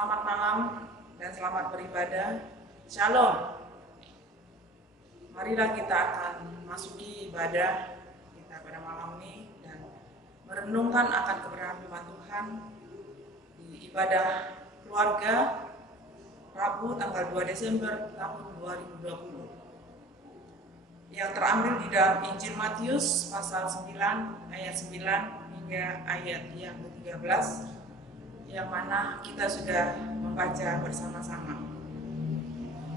Selamat malam dan selamat beribadah. Shalom. Marilah kita akan masuki ibadah kita pada malam ini dan merenungkan akan kebenaran firman Tuhan di ibadah keluarga Rabu tanggal 2 Desember tahun 2020 yang terambil di dalam Injil Matius pasal 9 ayat 9 hingga ayat yang ke-13 yang mana kita sudah membaca bersama-sama.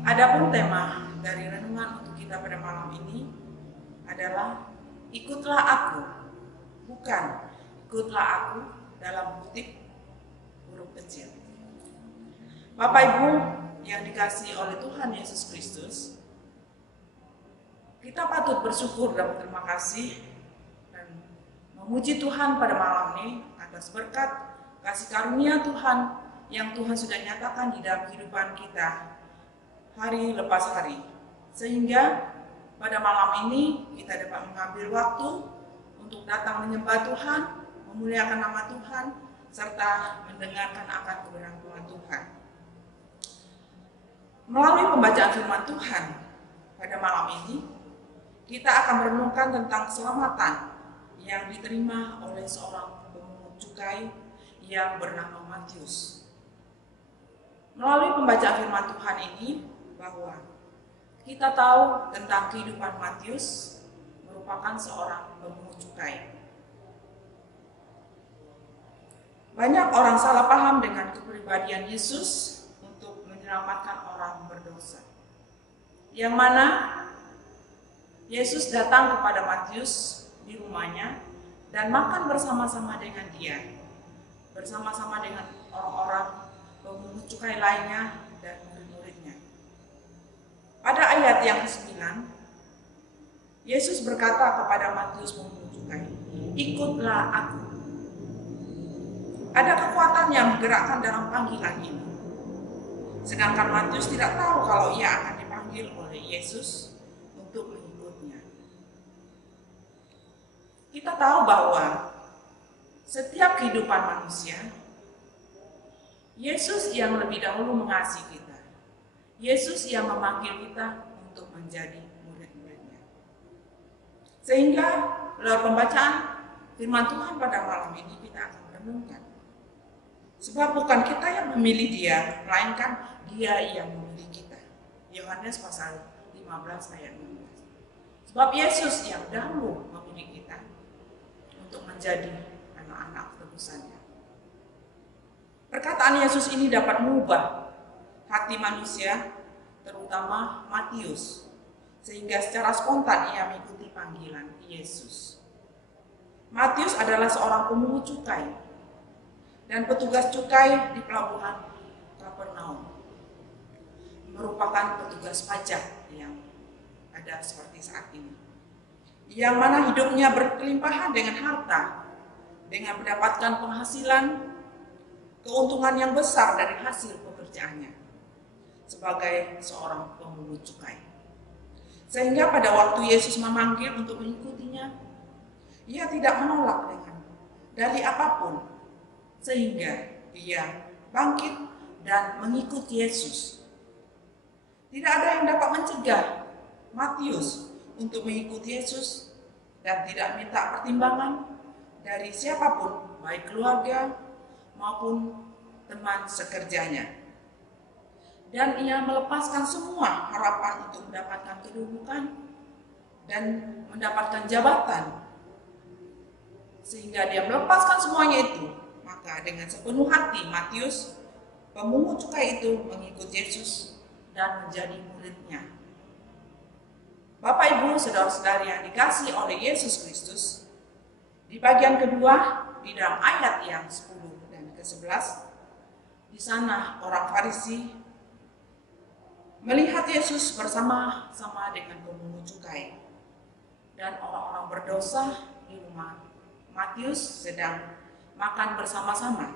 Adapun tema dari renungan untuk kita pada malam ini adalah ikutlah aku, bukan ikutlah aku dalam kutip huruf kecil. Bapak Ibu yang dikasihi oleh Tuhan Yesus Kristus, kita patut bersyukur dan berterima kasih dan memuji Tuhan pada malam ini atas berkat kasih karunia Tuhan yang Tuhan sudah nyatakan di dalam kehidupan kita hari lepas hari. Sehingga pada malam ini kita dapat mengambil waktu untuk datang menyembah Tuhan, memuliakan nama Tuhan, serta mendengarkan akan kebenaran firman Tuhan. Melalui pembacaan firman Tuhan pada malam ini, kita akan merenungkan tentang keselamatan yang diterima oleh seorang pemungut cukai yang bernama Matius. Melalui pembacaan firman Tuhan ini bahwa kita tahu tentang kehidupan Matius merupakan seorang pemungut cukai. Banyak orang salah paham dengan kepribadian Yesus untuk menyelamatkan orang berdosa. Yang mana Yesus datang kepada Matius di rumahnya dan makan bersama-sama dengan dia, bersama-sama dengan orang-orang pemungut cukai lainnya dan murid-muridnya. Pada ayat yang ke-9, Yesus berkata kepada Matius pemungut cukai, "Ikutlah aku." Ada kekuatan yang menggerakkan dalam panggilan ini. Sedangkan Matius tidak tahu kalau ia akan dipanggil oleh Yesus untuk mengikutnya. Kita tahu bahwa setiap kehidupan manusia, Yesus yang lebih dahulu mengasihi kita. Yesus yang memanggil kita untuk menjadi murid-muridnya. Sehingga lewat pembacaan firman Tuhan pada malam ini kita akan merenungkan. Sebab bukan kita yang memilih dia, melainkan dia yang memilih kita. Yohanes pasal 15 ayat 16. Sebab Yesus yang dahulu memilih kita untuk menjadi anak-anak tebusannya. Perkataan Yesus ini dapat mengubah hati manusia, terutama Matius, sehingga secara spontan ia mengikuti panggilan Yesus. Matius adalah seorang pemungut cukai dan petugas cukai di pelabuhan Kapernaum, merupakan petugas pajak yang ada seperti saat ini, yang mana hidupnya berkelimpahan dengan harta, dengan mendapatkan penghasilan, keuntungan yang besar dari hasil pekerjaannya sebagai seorang pemungut cukai. Sehingga pada waktu Yesus memanggil untuk mengikutinya, ia tidak menolak dengan dalih apapun, sehingga ia bangkit dan mengikuti Yesus. Tidak ada yang dapat mencegah Matius untuk mengikuti Yesus dan tidak minta pertimbangan dari siapapun, baik keluarga maupun teman sekerjanya. Dan ia melepaskan semua harapan untuk mendapatkan kedudukan dan mendapatkan jabatan. Sehingga dia melepaskan semuanya itu, maka dengan sepenuh hati Matius, pemungut cukai itu mengikut Yesus dan menjadi muridnya. Bapak Ibu, saudara-saudari yang dikasihi oleh Yesus Kristus, di bagian kedua, di dalam ayat yang 10 dan ke-11, di sana orang Farisi melihat Yesus bersama-sama dengan pemungut cukai dan orang-orang berdosa di rumah Matius sedang makan bersama-sama.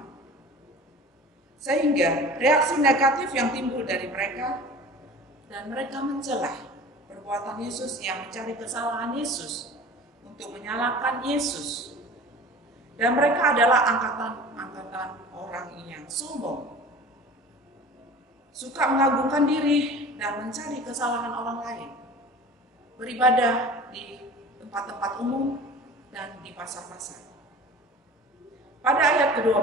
Sehingga reaksi negatif yang timbul dari mereka dan mereka mencela perbuatan Yesus yang mencari kesalahan Yesus untuk menyalahkan Yesus. Dan mereka adalah angkatan orang yang sombong suka mengagungkan diri dan mencari kesalahan orang lain, beribadah di tempat-tempat umum dan di pasar-pasar. Pada ayat ke-12,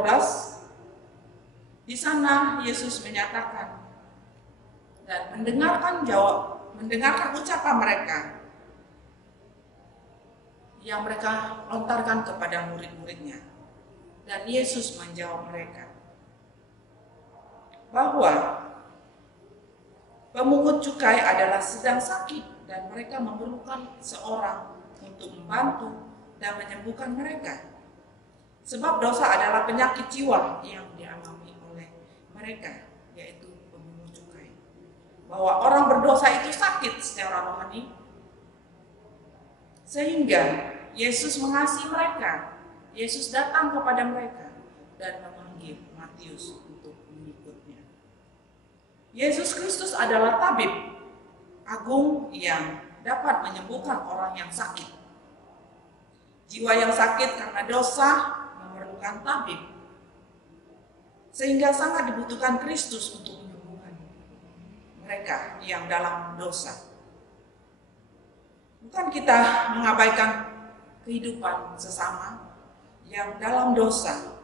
di sana Yesus menyatakan dan mendengarkan ucapan mereka yang mereka lontarkan kepada murid-muridnya. Dan Yesus menjawab mereka bahwa pemungut cukai adalah sedang sakit dan mereka memerlukan seorang untuk membantu dan menyembuhkan mereka. Sebab dosa adalah penyakit jiwa yang dialami oleh mereka, yaitu pemungut cukai. Bahwa orang berdosa itu sakit secara rohani, sehingga Yesus mengasihi mereka. Yesus datang kepada mereka dan memanggil Matius untuk mengikutnya. Yesus Kristus adalah tabib agung yang dapat menyembuhkan orang yang sakit. Jiwa yang sakit karena dosa memerlukan tabib, sehingga sangat dibutuhkan Kristus untuk menyembuhkan mereka yang dalam dosa. Bukan kita mengabaikan kehidupan sesama yang dalam dosa,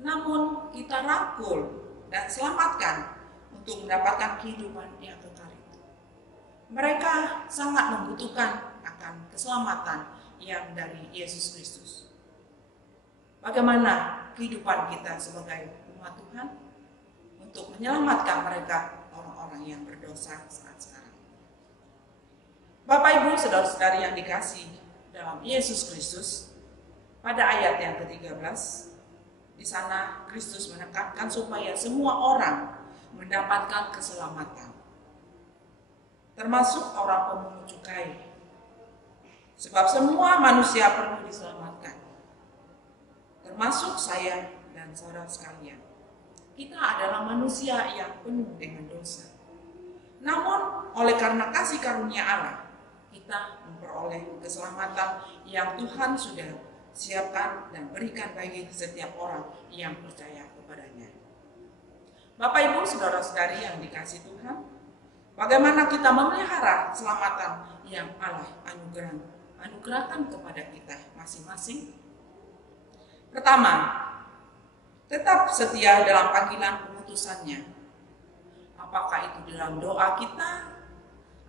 namun kita rangkul dan selamatkan untuk mendapatkan kehidupan yang kekal itu. Mereka sangat membutuhkan akan keselamatan yang dari Yesus Kristus. Bagaimana kehidupan kita sebagai umat Tuhan untuk menyelamatkan mereka, orang-orang yang berdosa saat sekarang. Bapak Ibu, saudara-saudari yang dikasihi dalam Yesus Kristus, pada ayat yang ke-13, di sana Kristus menekankan supaya semua orang mendapatkan keselamatan, termasuk orang pemungut cukai. Sebab semua manusia perlu diselamatkan, termasuk saya dan saudara sekalian. Kita adalah manusia yang penuh dengan dosa. Namun oleh karena kasih karunia Allah, kita memperoleh keselamatan yang Tuhan sudah siapkan dan berikan bagi setiap orang yang percaya kepadanya. Bapak Ibu, saudara-saudari yang dikasihi Tuhan, bagaimana kita memelihara keselamatan yang Allah anugerahkan kepada kita masing-masing? Pertama, tetap setia dalam panggilan pengutusannya. Apakah itu dalam doa kita?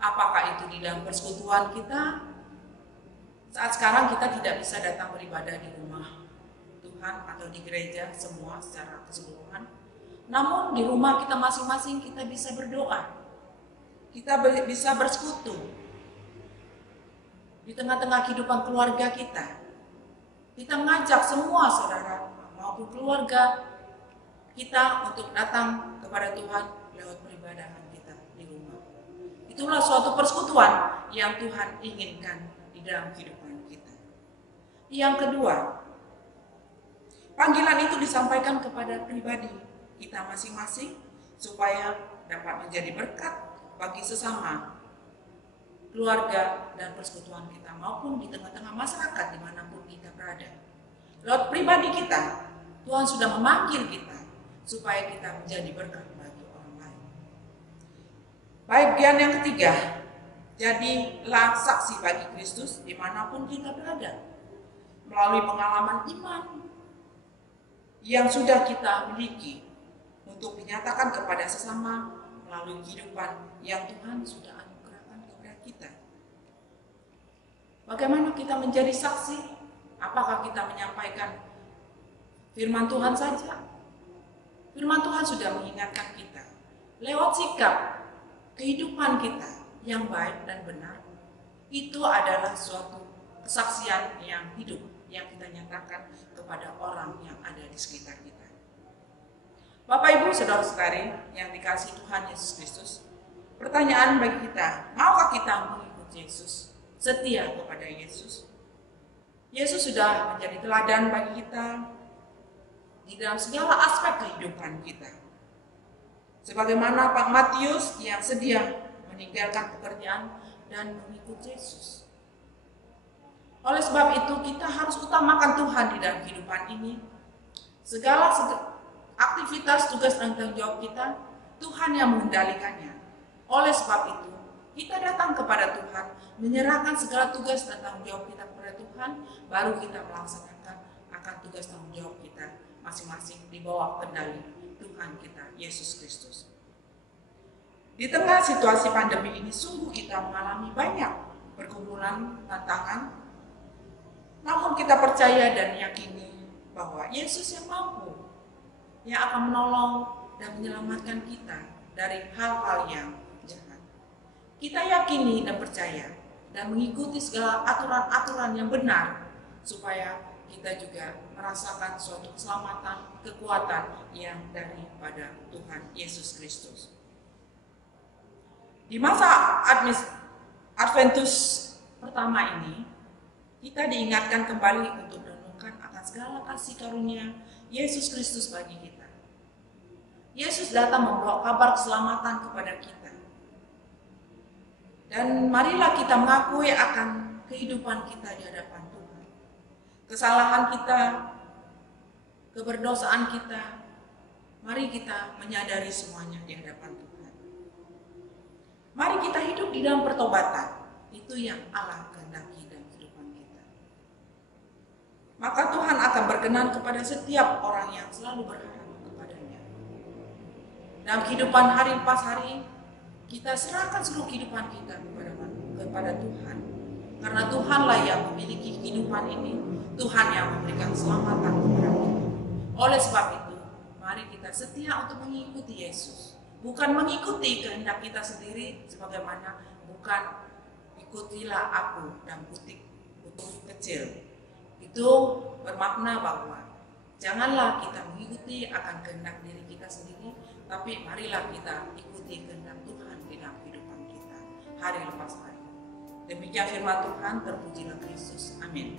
Apakah itu di dalam persekutuan kita? Saat sekarang kita tidak bisa datang beribadah di rumah Tuhan atau di gereja semua secara keseluruhan. Namun di rumah kita masing-masing kita bisa berdoa. Kita bisa bersekutu. Di tengah-tengah kehidupan keluarga kita. Kita mengajak semua saudara maupun keluarga kita untuk datang kepada Tuhan lewat peribadahan kita di rumah. Itulah suatu persekutuan yang Tuhan inginkan di dalam kehidupan kita. Yang kedua, panggilan itu disampaikan kepada pribadi kita masing-masing supaya dapat menjadi berkat bagi sesama, keluarga dan persekutuan kita maupun di tengah-tengah masyarakat dimanapun kita berada. Lewat pribadi kita, Tuhan sudah memanggil kita supaya kita menjadi berkat bagi orang lain. Bagian yang ketiga, jadilah saksi bagi Kristus dimanapun kita berada, melalui pengalaman iman yang sudah kita miliki untuk dinyatakan kepada sesama melalui kehidupan yang Tuhan sudah anugerahkan kepada kita. Bagaimana kita menjadi saksi? Apakah kita menyampaikan firman Tuhan saja? Firman Tuhan sudah mengingatkan kita lewat sikap kehidupan kita yang baik dan benar. Itu adalah suatu kesaksian yang hidup yang kita nyatakan kepada orang yang ada di sekitar kita. Bapak Ibu saudara-saudari yang dikasihi Tuhan Yesus Kristus, pertanyaan bagi kita, maukah kita mengikuti Yesus, setia kepada Yesus? Yesus sudah menjadi teladan bagi kita di dalam segala aspek kehidupan kita. Sebagaimana Pak Matius yang sedia meninggalkan pekerjaan dan mengikut Yesus. Oleh sebab itu kita harus utamakan Tuhan di dalam kehidupan ini. Segala aktivitas, tugas dan tanggung jawab kita Tuhan yang mengendalikannya. Oleh sebab itu, kita datang kepada Tuhan, menyerahkan segala tugas dan tanggung jawab kita kepada Tuhan, baru kita melaksanakan akan tugas tanggung jawab kita masing-masing di bawah kendali Tuhan kita, Yesus Kristus. Di tengah situasi pandemi ini, sungguh kita mengalami banyak pergumulan, tantangan, namun kita percaya dan yakini bahwa Yesus yang mampu, yang akan menolong dan menyelamatkan kita dari hal-hal yang jahat. Kita yakini dan percaya dan mengikuti segala aturan-aturan yang benar supaya kita juga merasakan suatu keselamatan, kekuatan yang daripada Tuhan Yesus Kristus. Di masa Adventus pertama ini, kita diingatkan kembali untuk merenungkan akan segala kasih karunia Yesus Kristus bagi kita. Yesus datang membawa kabar keselamatan kepada kita. Dan marilah kita mengakui akan kehidupan kita di hadapan Tuhan. Kesalahan kita, keberdosaan kita, mari kita menyadari semuanya di hadapan Tuhan. Mari kita hidup di dalam pertobatan. Itu yang Allah kehendaki dalam kehidupan kita. Maka Tuhan akan berkenan kepada setiap orang yang selalu berharap kepadanya. Dalam kehidupan hari lepas hari, kita serahkan seluruh kehidupan kita kepada Tuhan. Karena Tuhanlah yang memiliki kehidupan ini. Tuhan yang memberikan keselamatan kepada kita. Oleh sebab itu, mari kita setia untuk mengikuti Yesus. Bukan mengikuti kehendak kita sendiri, sebagaimana bukan ikutilah aku dan butik kecil. Itu bermakna bahwa janganlah kita mengikuti akan kehendak diri kita sendiri, tapi marilah kita ikuti kehendak Tuhan di dalam kehidupan kita hari lepas hari. Demikian firman Tuhan, terpujilah Kristus. Amin.